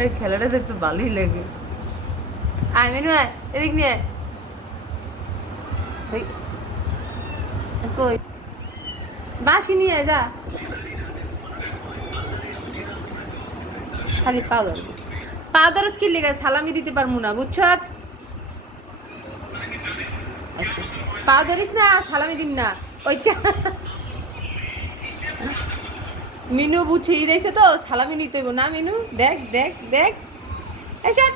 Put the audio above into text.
এই খেলাটা দেখতে ভালোই লাগে। আয় মেনু আয়, এদিক নিয়ে আয়। কই বাসি নিয়ে যা, খালি পাউডার পাউডার স্কিল লেগে সালামি দিতে পারবো না বুঝছ। পাউডারিস না সালামি দিম না ওই মিনু বুঝে দিয়েছে তো সালামি নিতে হইব না। মিনু দেখ দেখ দেখ, এসব